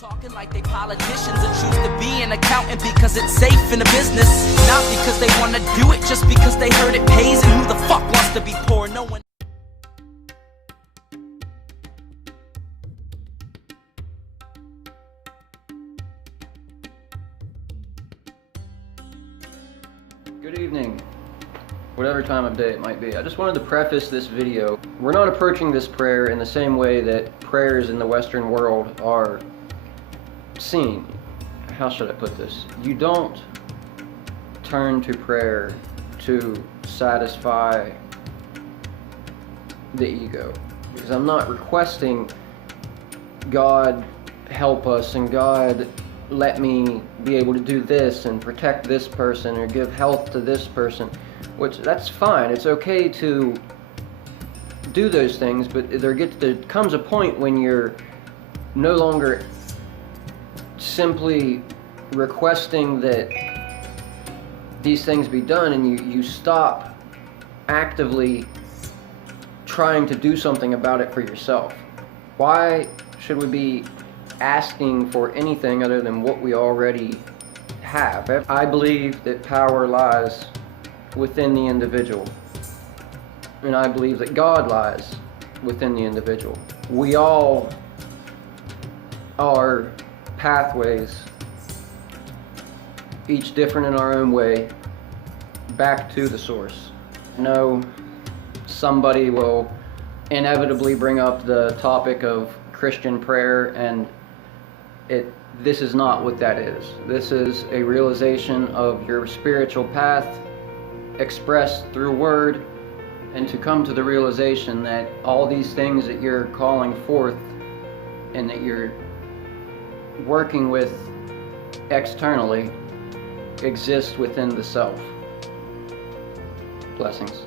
Talking like they politicians and choose to be an accountant because it's safe in the business, not because they want to do it, just because they heard it pays. And who the fuck wants to be poor? No one. Good evening, whatever time of day it might be. I just wanted to preface this video. We're not approaching this prayer in the same way that prayers in the Western world are seen. How should I put this? You don't turn to prayer to satisfy the ego. Because I'm not requesting God help us and God let me be able to do this and protect this person or give health to this person, which that's fine. It's okay to do those things, but there comes a point when you're no longer simply requesting that these things be done, and you stop actively trying to do something about it for yourself. Why should we be asking for anything other than what we already have? I believe that power lies within the individual, and I believe that God lies within the individual. We all are pathways, each different in our own way, back to the source. No, somebody will inevitably bring up the topic of Christian prayer, and this is not what that is. This is a realization of your spiritual path expressed through word, and to come to the realization that all these things that you're calling forth and that you're working with externally exist within the self. Blessings.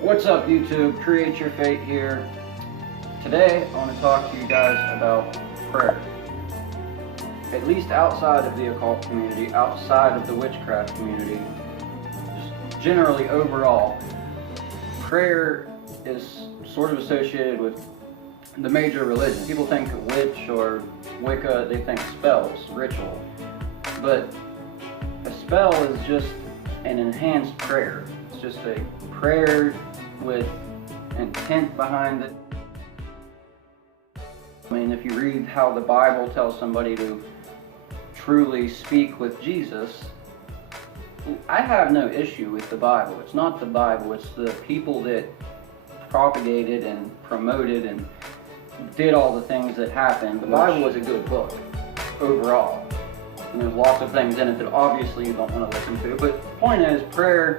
What's up, YouTube? Create Your Fate here. Today I want to talk to you guys about prayer. At least outside of the occult community, outside of the witchcraft community, just generally overall, prayer is sort of associated with the major religions. People think witch or Wicca, they think spells, ritual. But a spell is just an enhanced prayer. It's just a prayer with intent behind it. I mean, if you read how the Bible tells somebody to truly speak with Jesus, I have no issue with the Bible. It's not the Bible, it's the people that propagated and promoted and did all the things that happened. The Bible is a good book, overall. And there's lots of things in it that obviously you don't want to listen to. But the point is, prayer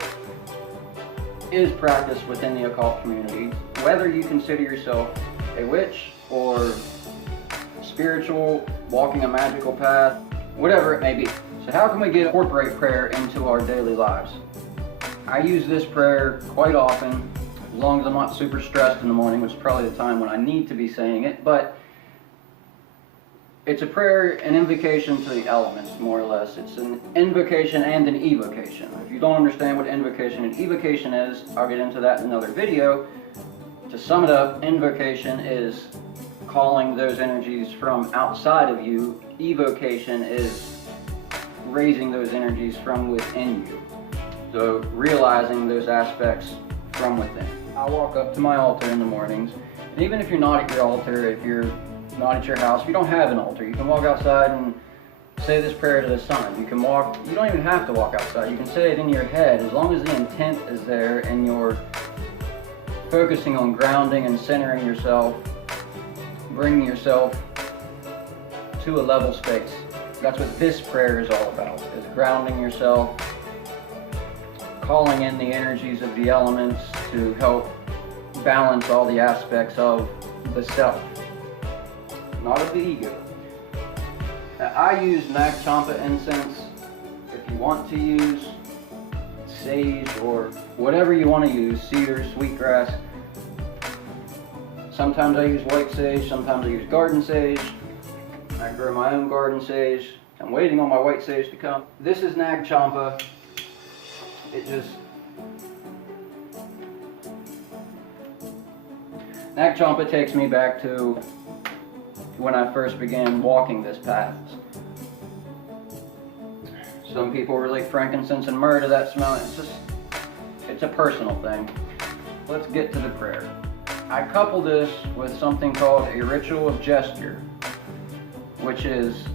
is practiced within the occult community. Whether you consider yourself a witch or spiritual, walking a magical path, whatever it may be. So how can we incorporate prayer into our daily lives? I use this prayer quite often, as long as I'm not super stressed in the morning, which is probably the time when I need to be saying it, but it's a prayer, an invocation to the elements, more or less. It's an invocation and an evocation. If you don't understand what invocation and evocation is, I'll get into that in another video. To sum it up, invocation is calling those energies from outside of you. Evocation is raising those energies from within you. So realizing those aspects from within. I walk up to my altar in the mornings, and even if you're not at your altar, if you're not at your house, if you don't have an altar, you can walk outside and say this prayer to the sun. You don't even have to walk outside. You can say it in your head, as long as the intent is there and you're focusing on grounding and centering yourself, bringing yourself to a level space. That's what this prayer is all about, is grounding yourself, calling in the energies of the elements to help balance all the aspects of the self, not of the ego. Now, I use Magick incense. If you want to use sage or whatever you want to use, cedar, sweetgrass. Sometimes I use white sage, sometimes I use garden sage. I grow my own garden sage. I'm waiting on my white sage to come. This is Nag Champa. It just That trumpet takes me back to when I first began walking this path. Some people relate frankincense and myrrh to that smell. It's a personal thing. Let's get to the prayer. I couple this with something called a ritual of gesture, which is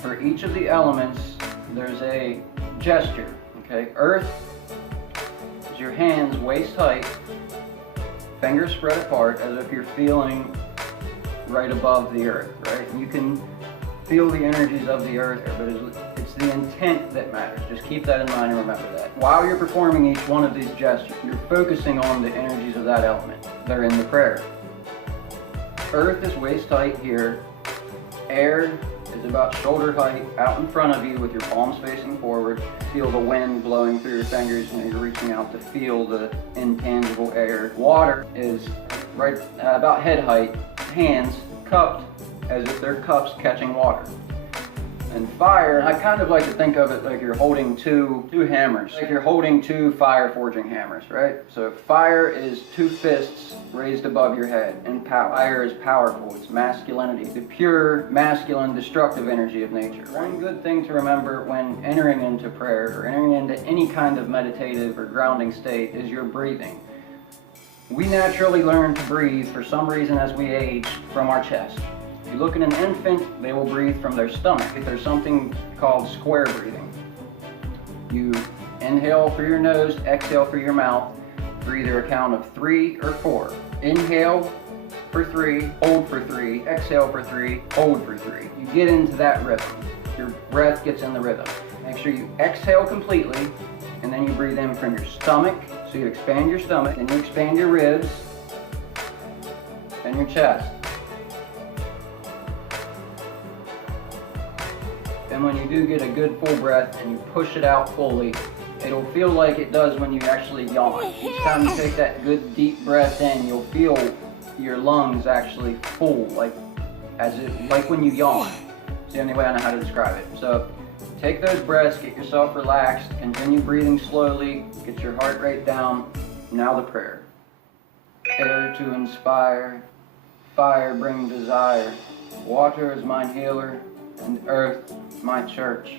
for each of the elements, there's a gesture, okay? Earth is your hands waist height, fingers spread apart as if you're feeling right above the earth, right? You can feel the energies of the earth, but it's the intent that matters. Just keep that in mind and remember that. While you're performing each one of these gestures, you're focusing on the energies of that element. They're in the prayer. Earth is waist height here. Air is about shoulder height out in front of you with your palms facing forward. Feel the wind blowing through your fingers, you're reaching out to feel the intangible air. Water is right about head height, hands cupped as if they're cups catching water. And fire, I kind of like to think of it like you're holding two hammers, like you're holding two fire forging hammers, right? So fire is two fists raised above your head, and fire is powerful, it's masculinity, the pure masculine destructive energy of nature. One good thing to remember when entering into prayer or entering into any kind of meditative or grounding state is your breathing. We naturally learn to breathe for some reason as we age from our chest. If you look at an infant, they will breathe from their stomach. There's something called square breathing. You inhale through your nose, exhale through your mouth for either a count of 3 or 4. Inhale for 3, hold for 3, exhale for 3, hold for 3. You get into that rhythm. Your breath gets in the rhythm. Make sure you exhale completely, and then you breathe in from your stomach. So you expand your stomach, and you expand your ribs and your chest. And when you do get a good full breath and you push it out fully, it'll feel like it does when you actually yawn. Each time you take that good deep breath in, you'll feel your lungs actually full, like when you yawn. It's the only way I know how to describe it. So take those breaths, get yourself relaxed, continue breathing slowly, get your heart rate down. Now the prayer. Air to inspire, fire bring desire, water is mine healer, and earth my church.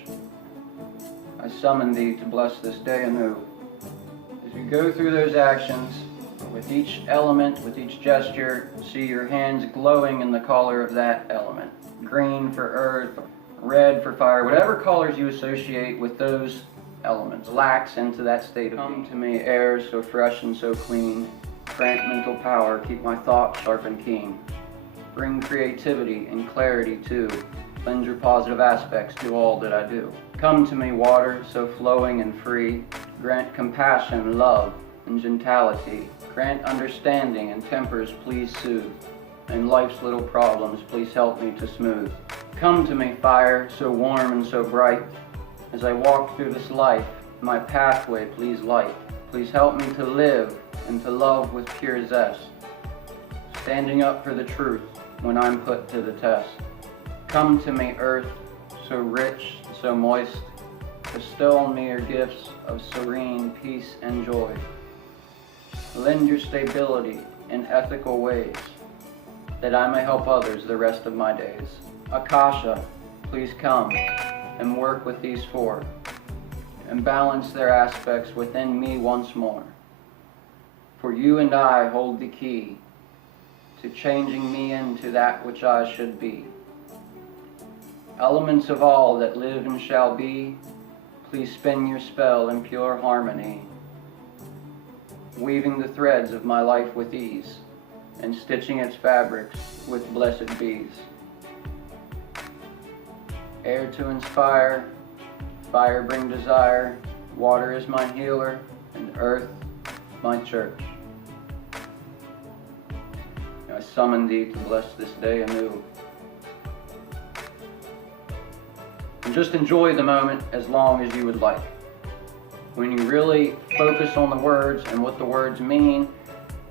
I summon thee to bless this day anew. As you go through those actions, with each element, with each gesture, see your hands glowing in the color of that element. Green for earth, red for fire, whatever colors you associate with those elements. Relax into that state of being. Come to me, air so fresh and so clean. Grant mental power, keep my thoughts sharp and keen. Bring creativity and clarity too. Lend your positive aspects to all that I do. Come to me, water, so flowing and free. Grant compassion, love, and gentility. Grant understanding and tempers, please soothe. And life's little problems, please help me to smooth. Come to me, fire, so warm and so bright. As I walk through this life, my pathway, please light. Please help me to live and to love with pure zest. Standing up for the truth when I'm put to the test. Come to me, earth, so rich, so moist. Bestow on me your gifts of serene peace and joy. Lend your stability in ethical ways, that I may help others the rest of my days. Akasha, please come and work with these four, and balance their aspects within me once more. For you and I hold the key to changing me into that which I should be. Elements of all that live and shall be, please spin your spell in pure harmony, weaving the threads of my life with ease, and stitching its fabrics with blessed bees. Air to inspire, fire bring desire, water is my healer, and earth my church. I summon thee to bless this day anew. And just enjoy the moment as long as you would like. When you really focus on the words and what the words mean,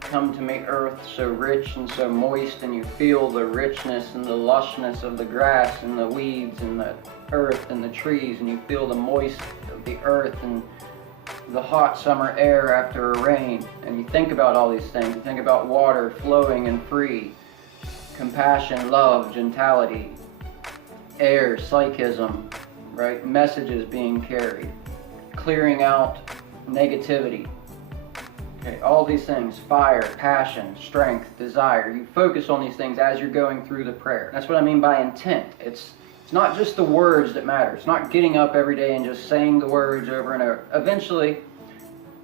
come to me, earth, so rich and so moist, and you feel the richness and the lushness of the grass and the weeds and the earth and the trees, and you feel the moist of the earth, and the hot summer air after a rain, and you think about all these things. You think about water flowing and free, compassion, love, gentility, air, psychism, right? Messages being carried, clearing out negativity. Okay, all these things, fire, passion, strength, desire. You focus on these things as you're going through the prayer. That's what I mean by intent. It's not just the words that matter. It's not getting up every day and just saying the words over and over. Eventually,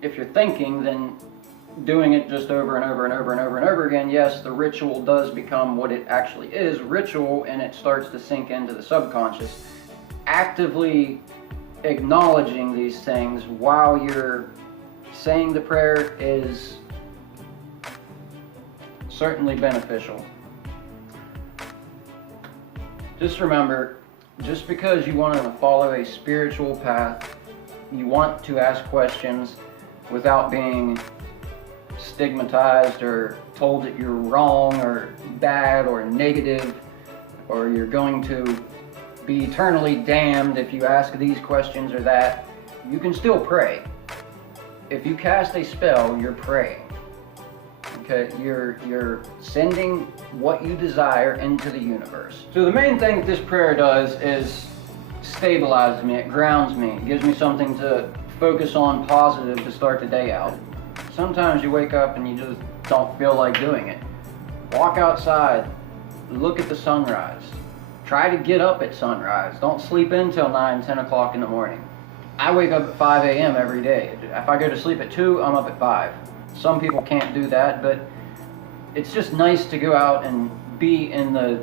if you're thinking, then doing it just over and over and over and over and over again, yes, the ritual does become what it actually is, ritual, and it starts to sink into the subconscious. Actively acknowledging these things while you're saying the prayer is certainly beneficial. Just remember, just because you want to follow a spiritual path, you want to ask questions without being stigmatized or told that you're wrong or bad or negative, or you're going to be eternally damned if you ask these questions or that, you can still pray. If you cast a spell, you're praying. Okay, you're sending what you desire into the universe. So the main thing that this prayer does is stabilizes me, it grounds me, it gives me something to focus on positive to start the day out. Sometimes you wake up and you just don't feel like doing it. Walk outside, look at the sunrise. Try to get up at sunrise. Don't sleep until 9, 10 o'clock in the morning. I wake up at 5 a.m. every day. If I go to sleep at 2, I'm up at 5. Some people can't do that, but it's just nice to go out and be in the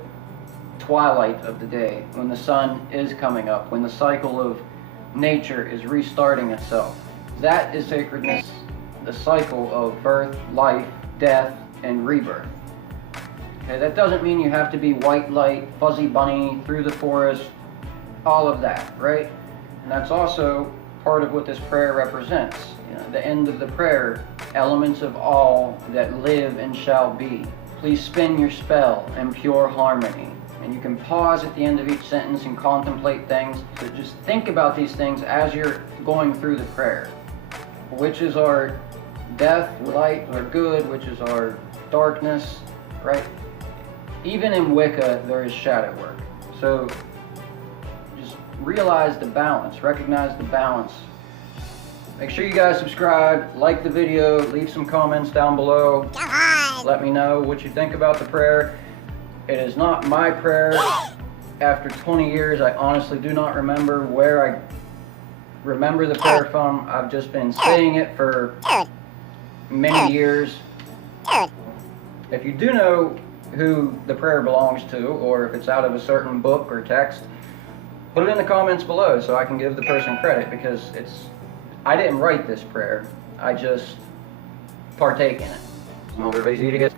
twilight of the day, when the sun is coming up, when the cycle of nature is restarting itself. That is sacredness, the cycle of birth, life, death, and rebirth. Okay, that doesn't mean you have to be white light, fuzzy bunny, through the forest, all of that, right? And that's also part of what this prayer represents. You know, the end of the prayer, elements of all that live and shall be. Please spin your spell in pure harmony. And you can pause at the end of each sentence and contemplate things. So just think about these things as you're going through the prayer. Which is our death, light, or good, which is our darkness, right? Even in Wicca, there is shadow work. So just realize the balance, recognize the balance. Make sure you guys subscribe, like the video, leave some comments down below. Let me know what you think about the prayer. It is not my prayer. After 20 years, I honestly do not remember where I remember the prayer from. I've just been saying it for many years. If you do know who the prayer belongs to, or if it's out of a certain book or text, put it in the comments below so I can give the person credit, because I didn't write this prayer, I just partake in it. Everybody's eating it.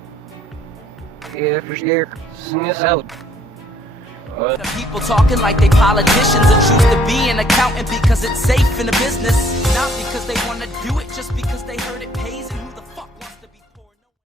If you're scared, sing this out. People talking like they politicians and choose to be an accountant because it's safe in the business, not because they want to do it, just because they heard it pays.